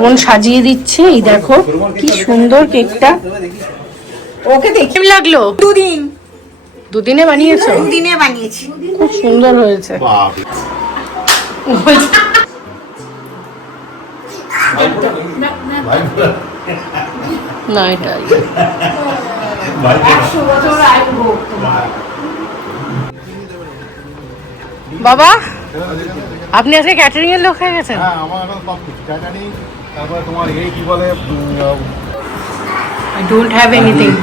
বোন সাজিয়ে দিচ্ছে। এই দেখো কি সুন্দর কেকটা। ওকে দেখে লাগলো দুদিনে বানিয়েছো? দুদিনে বানিয়েছি। খুব সুন্দর হয়েছে। না এটা বাবা আপনি আজকে ক্যাটারিং এর লোক হয়ে গেছেন? হ্যাঁ, আমার এখন সব কিছু ক্যাটারিং, তারপরে তোমার এই কি বলে I don't have anything.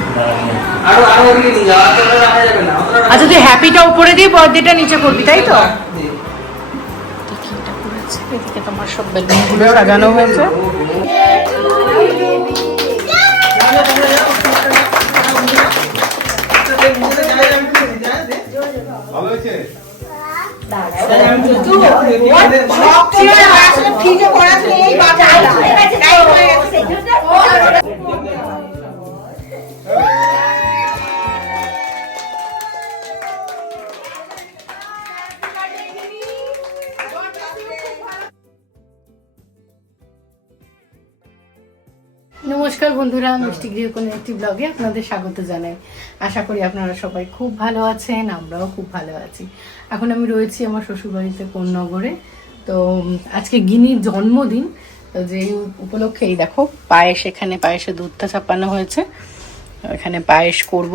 আচ্ছা তুই হ্যাপিটা উপরে দিয়ে বার্থডেটা নিচে করবি তাই তো? টিকিটা করেছে এদিকে তোমার সব বেলুনগুলো সাজানো হয়েছে। ভালো হয়েছে। নমস্কার বন্ধুরা, মিষ্টি গৃহকোণ একটি ব্লগে আপনাদের স্বাগত জানাই। আশা করি আপনারা সবাই খুব ভালো আছেন, আমরাও খুব ভালো আছি। এখন আমি রয়েছি আমার শ্বশুরবাড়িতে কোন্নগরে। তো আজকে গিনির জন্মদিন, তো যে উপলক্ষে এই দেখো পায়েস, এখানে পায়েসে দুধটা চাপানো হয়েছে, এখানে পায়েস করব।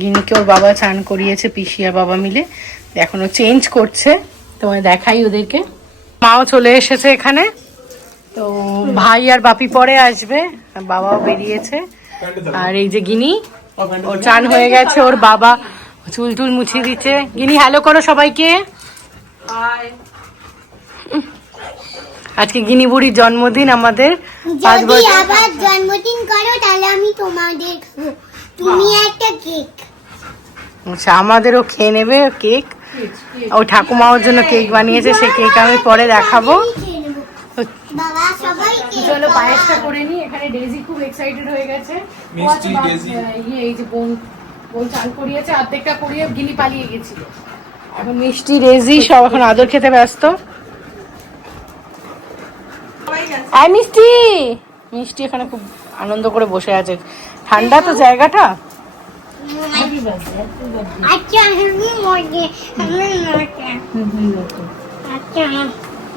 গিনিকে ওর বাবা চান করিয়েছে, পিসি আর বাবা মিলে, এখনো চেঞ্জ করছে, তোমায় দেখাই ওদেরকে। মাও চলে এসেছে এখানে, তো ভাই আর বাপি পরে আসবে, বাবাও বেরিয়েছে। আর এই যে গিনি, ওর চান হয়ে গেছে, ওর বাবা চুল টুল মুছিয়ে দিচ্ছে। গিনি হ্যালো করো সবাইকে। আজকে গিনি বুড়ির জন্মদিন, আমাদের 5 বছর। আবার জন্মদিন করো তাহলে আমি তোমাদের খাবো। তুমি একটা কেক। আচ্ছা আমাদেরও খেয়ে নেবে কেক। ও ঠাকুমার জন্য কেক বানিয়েছে, সেই কেক আমি পরে দেখাবো। বাবা সবাই চলো পায়েসটা করে নি। এখানে ডেজি খুব এক্সাইটেড হয়ে গেছে। এই যে বোন চাল করিয়েছে, অর্ধেকটা করিয়ে গিনি পালিয়ে গেছিল। এখন মিষ্টি ডেজি সব এখন আদর খেতে ব্যস্ত। মিষ্টি মিষ্টি এখানে খুব আনন্দ করে বসে আছে, ঠান্ডা তো জায়গাটা। আচ্ছা আমি মজে আমি মজে আচ্ছা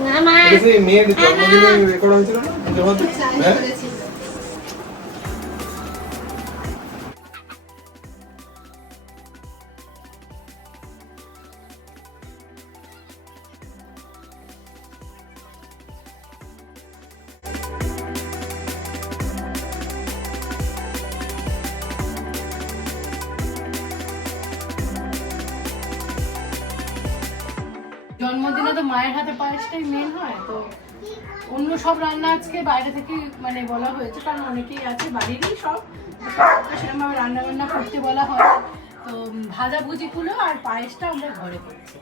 মামা এই মেয়ের জন্মদিনে রেকর্ড হয়েছিল না যখন? হ্যাঁ জন্মদিনে তো মায়ের হাতে পায়েসটাই মেন হয়, তো অন্য সব রান্না আজকে বাইরে থেকে মানে বলা হয়েছে, কারণ অনেকেই আছে বাড়িরই সব, সেরকমভাবে রান্না বান্না করতে বলা হয়। তো ভাজাভুজিগুলো আর পায়েসটা আমরা ঘরে করছি।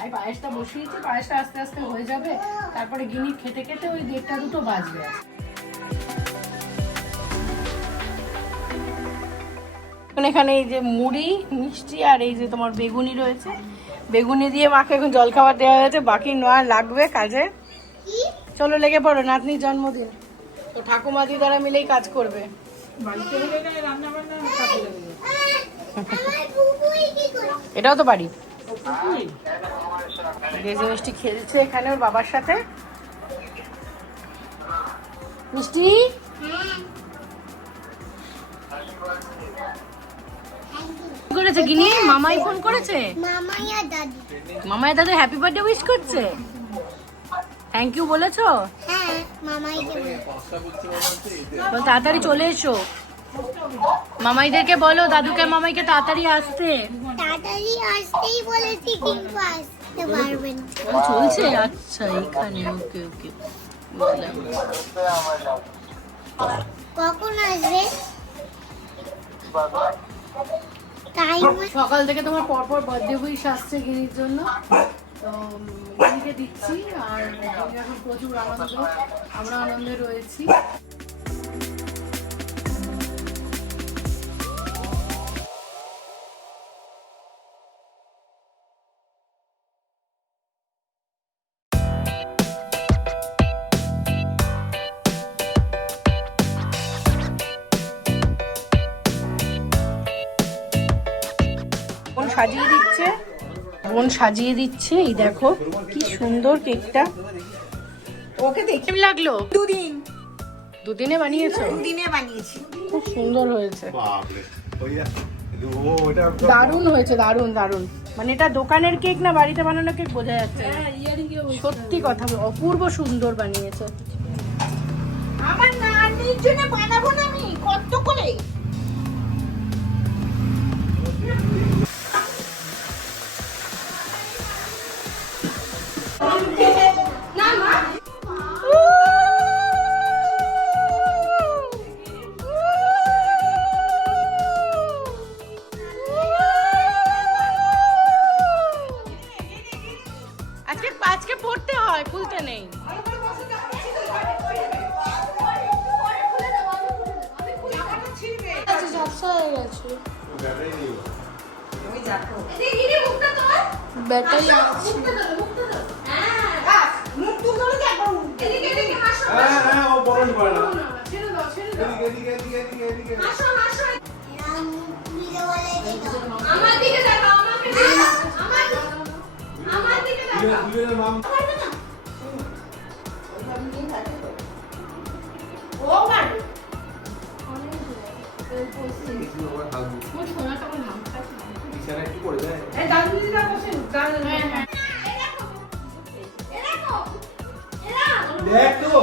আর পায়েসটা বসিয়েছি, পায়েসটা আস্তে আস্তে হয়ে যাবে, তারপরে গিনি খেতে খেতে ওই 1:30-2 বাজবে। এখানে এই যে মুড়ি, মিষ্টি আর এই যে তোমার বেগুনি রয়েছে, বেগুনি দিয়ে মাকে এখন জলখাবার দেওয়া হয়েছে, বাকি নোয়া লাগবে কাজে। চলো লেগে পড়ো, নাতনির জন্মদিন তো ঠাকুমা দিদারা মিলেই কাজ করবে। এটাও তো বাড়ি। ডেজি মিষ্টি খেলছে এখানে ওর বাবার সাথে। মিষ্টি করেছে গিনি, মামাই ফোন করেছে, মামাই দাদু হ্যাপি বার্থডে উইশ করছে। থ্যাংক ইউ বলেছো? হ্যাঁ মামাইকে বল তাড়াতাড়ি চলে এসো, মামাইদেরকে বলো দাদুকে মামাইকে তাড়াতাড়ি আসতে। তাড়াতাড়ি আসতেই বলেছি কিন্তু আসতে পারবেন। চলছে আচ্ছা এখানে, ওকে ওকে বুঝলাম। কখন আসবে? সকাল থেকে তোমার পরপর বার্থডে উইশ আসছে গিনির জন্য, তো গিনিকে দিচ্ছি। আর এখন প্রচুর আনন্দ, আমরা আনন্দে রয়েছি। বোন সাজিয়ে দিচ্ছে, এই দেখো কি সুন্দর কেকটা। ওকে দেখে কেমন লাগলো? দুদিনে বানিয়েছো? দুদিনে বানিয়েছি। খুব সুন্দর হয়েছে, বাপরে ও ওটা দারুণ হয়েছে, দারুণ দারুণ। মানে এটা দোকানের কেক না বাড়িতে বানানো কেক বোঝা যাচ্ছে না। সত্যি কথা, অপূর্ব সুন্দর বানিয়েছে। আমার নানির জন্য বানাবো না আমি কত করে। আজকে আজকে পড়তে হয়, খুলতে নেই। ব্যাটারি মুখ তুলতে হলে কি একবার হ্যাঁ ও বরণ করে না ছেড়ে দাও, ছেড়ে দাও। এদিকে আমার দিকে তাকাও, আমাকে আমার দিকে তাকাও। দুজনের নাম ও মারবে। হালকা ওই সোনাটা আমার নাম খাচ্ছে। বিছানা একটু করে দেয় এই দাদু দিদা বসেন, দাদু। হ্যাঁ হ্যাঁ। দেখ তো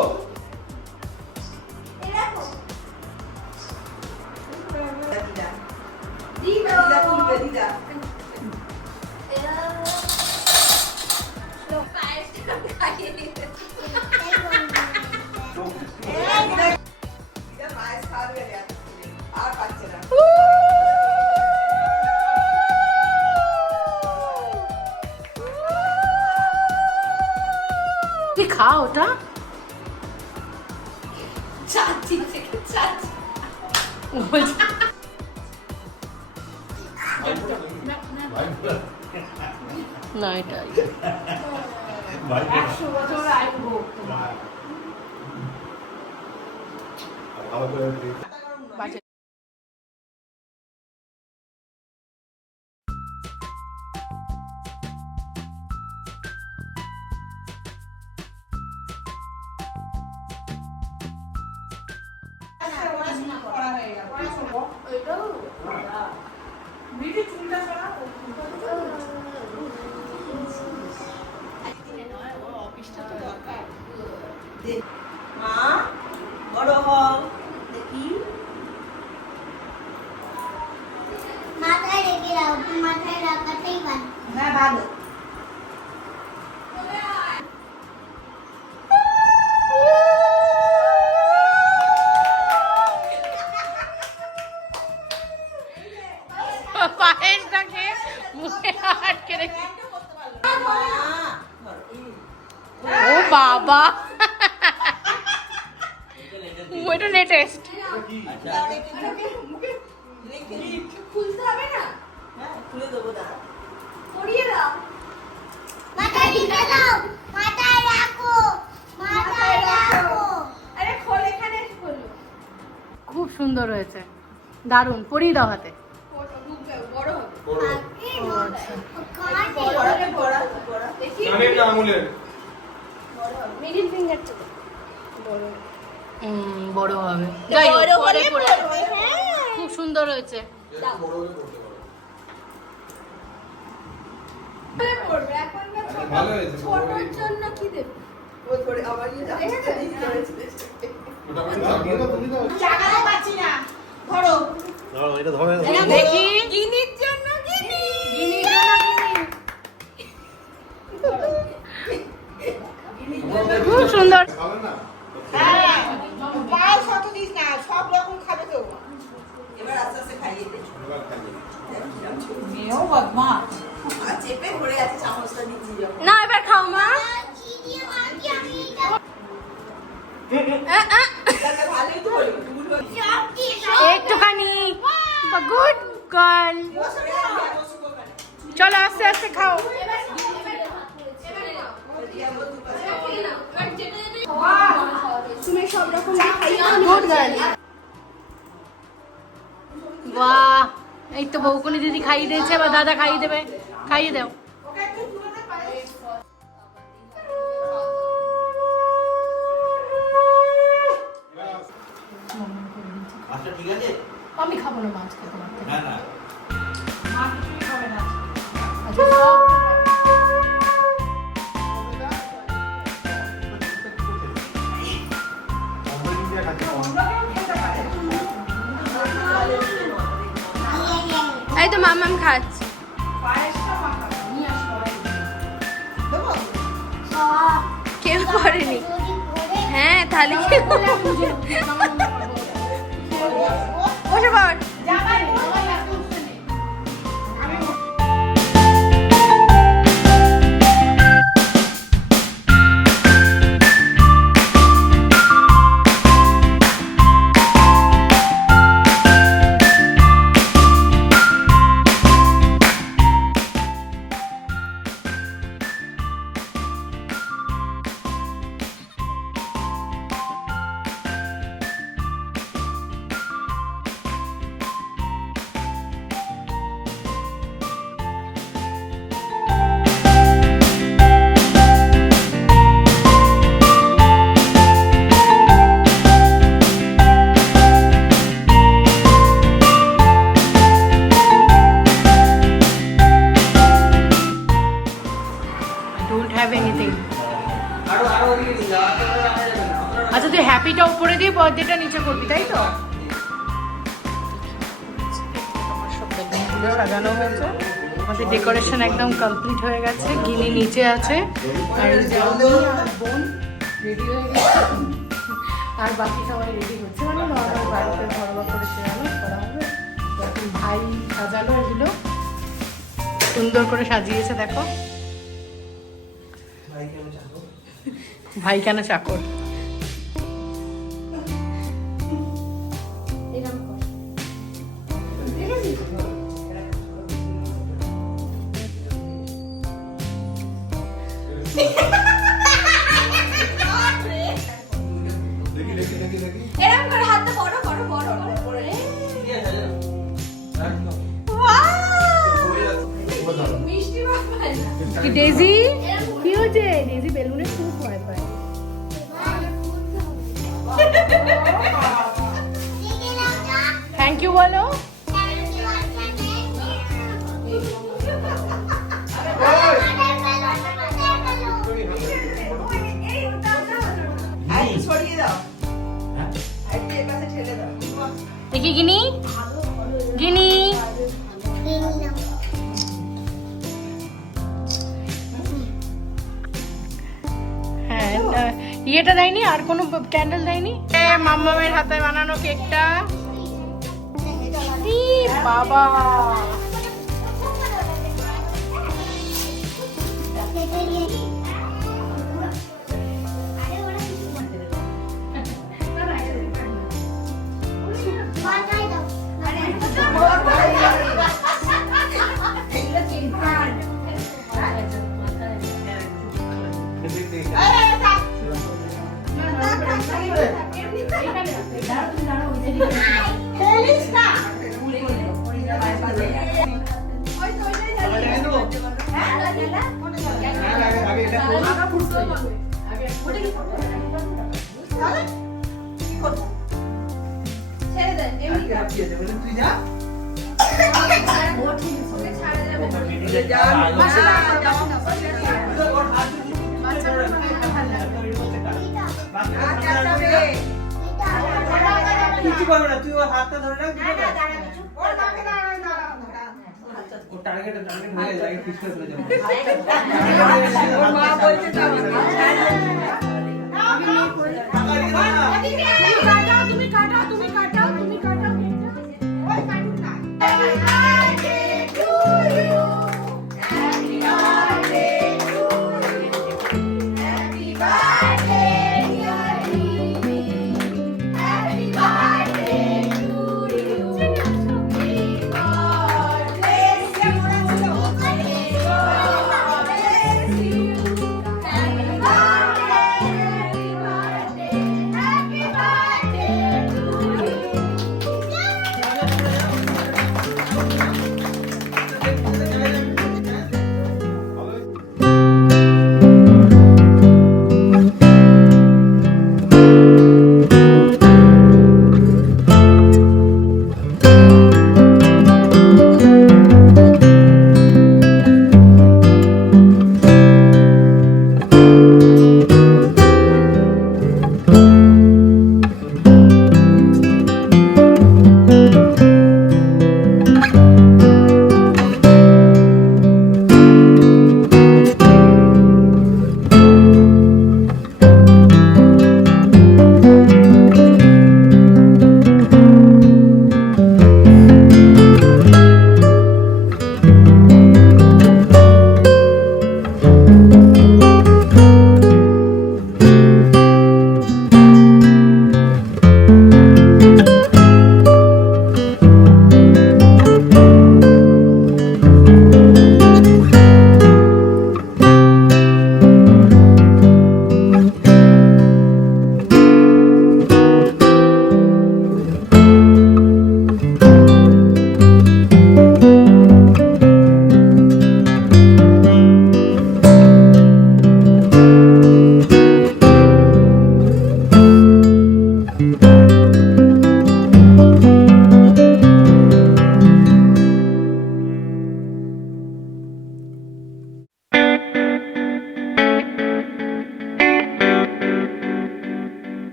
কি খাও ওটা? বলছে- না এটাই। 100 বছর আয়ু হোক তোমার। ভালো করে বাজে। মা বড় হও দেখি। মাথায় রেখে দাও, মাথায় রাখাটাই ভালো। হ্যাঁ ভালো। পায়েসটাকে মুখে আটকে রেখে। ও বাবা, ওইটা লেটেস্ট। খুলতে হবে না? হ্যাঁ খুলে দেবো, দাঁড়া। মাথায় রেখে দাও, মাথায় রাখো, মাথায় রাখো। আরে খোল, এখানে খোলো। খুব সুন্দর হয়েছে, দারুণ। পরিয়ে দাও হাতে। বড় আচ্ছা, কানের না আঙুলের মিডিল ফিঙ্গারটা বড় হবে। যাই হোক, বড় পরে হলে পরে। পড়বে, হ্যাঁ। খুব সুন্দর হয়েছে। বড় হলে করতে পারো পড়বে এখন না, ভালো হয়েছে ছোটর জন্য কি দেব? ও পড়ে আবার নিয়ে যাবে। ওটা আমি চাকিয়ে দাও, তুমি দাও চাকাতে পাচ্ছি না, ধরো। দাও এটা ধরে দেখি। গিনির জন্য গিনি। গিনির জন্য গিনি। খুব সুন্দর। ভালো না হ্যাঁ, পায়েস অত দিস না, সব রকম খাবে তো। এবার আস্তে আস্তে খাইয়ে দে। এবার খাইয়ে মেয়েও বদমাস। আর চেপে ধরে আছে চামচটা দিচ্ছি যখন। না এবার খাও মা। কি দিয়ে মাখি আমি এটা? তাহলে ভালোই তো হলো, গুড হলো। সব দিয়ে দাও। একটুখানি। Good girl. বসে গেল, বসে ওখানে। চলো আস্তে আস্তে খাও। তুমি সব রকম খাইয়ে গুড গার্ল। বাহ, এই তো বউকুনি দিদি খাইয়ে দিয়েছে, বা দাদা খাইয়ে দেবে। খাইয়ে দাও। আমি খাবো না মাছ খেতে পারতে না না মা কিছুই খাবে না আচ্ছা সব অন্য কেউ খেতে পারে এই তো মামাম খাচ্ছে। পায়েসটা মাখাবে নিয়ে আসো দেবো কেউ করেনি। হ্যাঁ তাহলে কেউ বসে পড়। Don't have anything. আচ্ছা তুই হ্যাপিটা উপরে দিয়ে বার্থডেটা নিচে করবি তাই তো? আমার সব বেলুনগুলো সাজানো হয়েছে, আমাদের ডেকোরেশন একদম কমপ্লিট হয়ে গেছে। গিনি নিচে আছে আর এই যে আমি আর বোন রেডি হয়ে গেছে আর বাকি সবাই রেডি হচ্ছে, মানে নর্মাল বাড়িতে ঘরোয়া করে চেয়ানো করা হবে। তো এখন ভাই সাজালো এগুলো সুন্দর করে সাজিয়েছে দেখো। ভাই কেন চাকর? এরকম করে হাতটা বড় বড় বড় বড় করে। মিষ্টি বাবা ডেজি কি হয়েছে? ডেজি বেলুনে খুব ভয় পায়। থ্যাংক ইউ বলো। আর একটু ছড়িয়ে দাও আর একটু এর কাছে ঠেলে দাও দেখি গিনি গিনি হ্যাঁ ইয়েটা দেয়নি আর কোনো ক্যান্ডেল দেয়নি? মাম্মামের হাতে বানানো কেকটা। ই বাবা ছেড়ে দেন এমনি তুই যা কিছু করবে না, তুই ওর হাতটা ধরে রাখ, দুটো কর। ওর কাছে দাঁড়া ও টার্গেট হয়ে যায়, ফিক্স করে ফেলে যাবে। ওর মা বলছে তো তুমি কাটাও তুমি কাটাও তুমি কাটাও ওই কাটুন না Happy birthday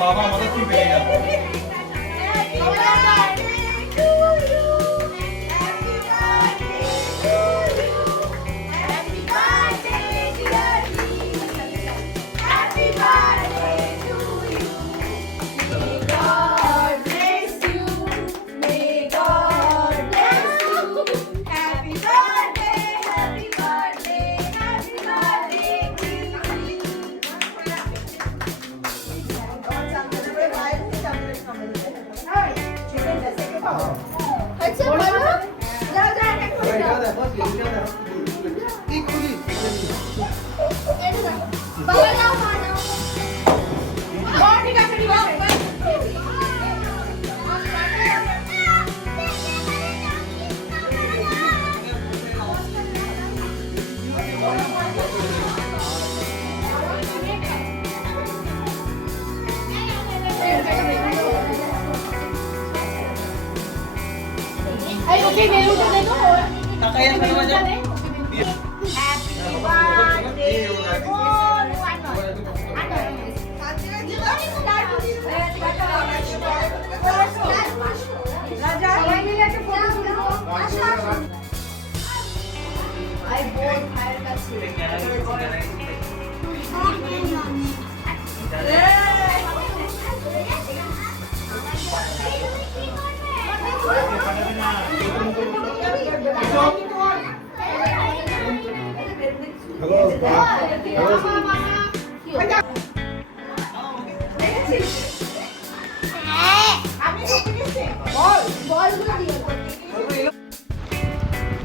বাবা আমাদের কি পেয়ে গেল এটা দেখো এটা দেখো কি খুলি ওকে বেলুনটা দে তো তাকাই আছে না যা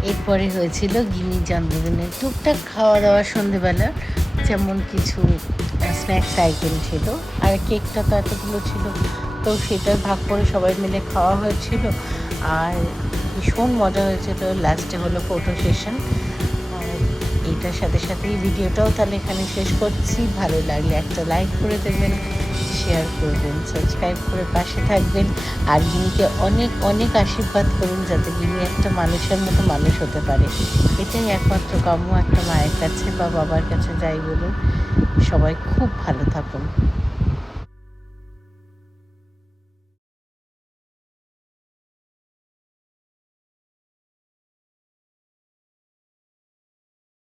এরপরে হয়েছিল গিনির জন্মদিনের টুকটাক খাওয়া দাওয়া সন্ধেবেলা, যেমন কিছু স্ন্যাক্স আইটেম ছিল, আর কেকটা তো এতগুলো ছিল, তো সেটা ভাগ করে সবাই মিলে খাওয়া হয়েছিল। আর ভীষণ মজা হয়েছিল। লাস্টে হলো ফটো সেশন। আর এইটার সাথে সাথেই ভিডিওটাও তাহলে এখানে শেষ করছি। ভালো লাগলে একটা লাইক করে দেবেন, শেয়ার করবেন, সাবস্ক্রাইব করে পাশে থাকবেন। আর গিনিকে অনেক অনেক আশীর্বাদ করুন যাতে গিনি একটা মানুষের মতো মানুষ হতে পারে। এটাই একমাত্র কাম্য একটা মায়ের কাছে বা বাবার কাছে, যাই বলুন। সবাই খুব ভালো থাকুন।